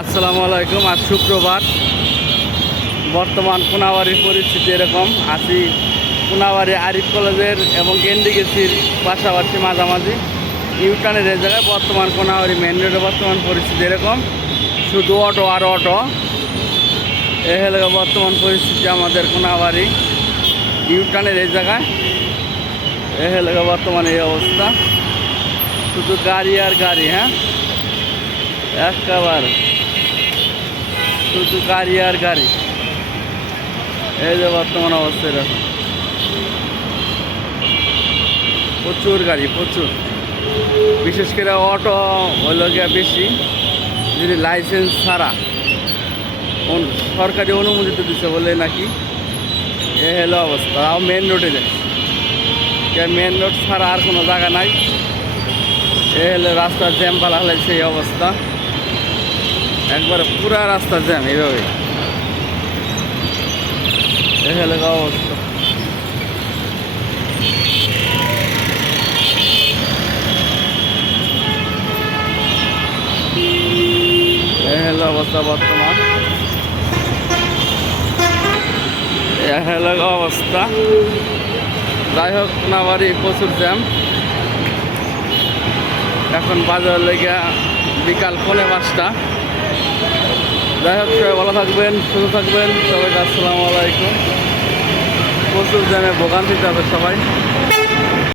আসসালামু আলাইকুম। আজ শুক্রবার। বর্তমান কোনাবাড়ির পরিস্থিতি এরকম। আছি কোনাবাড়ি আরিফ কলেজের এবং এনডিকেসির পাশাপাশি মাঝামাঝি ইউটার্নের এই জায়গায় বর্তমান কোনাবাড়ি মেন রোডে বর্তমান পরিস্থিতি এরকম, শুধু অটো আর অটো। এ হলো বর্তমান পরিস্থিতি আমাদের কোনাবাড়ি ইউটার্নের এই জায়গায়। এ হলো বর্তমান এই অবস্থা, শুধু গাড়ি আর গাড়ি। হ্যাঁ, একেবারে শুধু গাড়ি আর গাড়ি। এই যে বর্তমান অবস্থা এরকম, প্রচুর গাড়ি, প্রচুর। বিশেষ করে অটো হইল গিয়া বেশি, যদি লাইসেন্স ছাড়া সরকারি অনুমোদিত দিচ্ছে বলে নাকি। এ হলো অবস্থা। মেন রোডে যাচ্ছে, মেন রোড ছাড়া আর কোনো জায়গা নাই। এ হলো রাস্তার জ্যাম পালা হলে সেই অবস্থা, একবারে পুরা রাস্তার জ্যাম এইভাবে। এ হলো অবস্থা। এ হলো অবস্থা বর্তমান। এ হলো অবস্থা। যাই হোক, কোনাবাড়ি প্রচুর জ্যাম। এখন বাজার লেগে বিকাল 5:45। যাই হোক, সবাই ভালো থাকবেন, সুস্থ থাকবেন। সবাইকে আসসালামু আলাইকুম। প্রচুর জ্যামে ভোগান্তিতে হবে সবাই।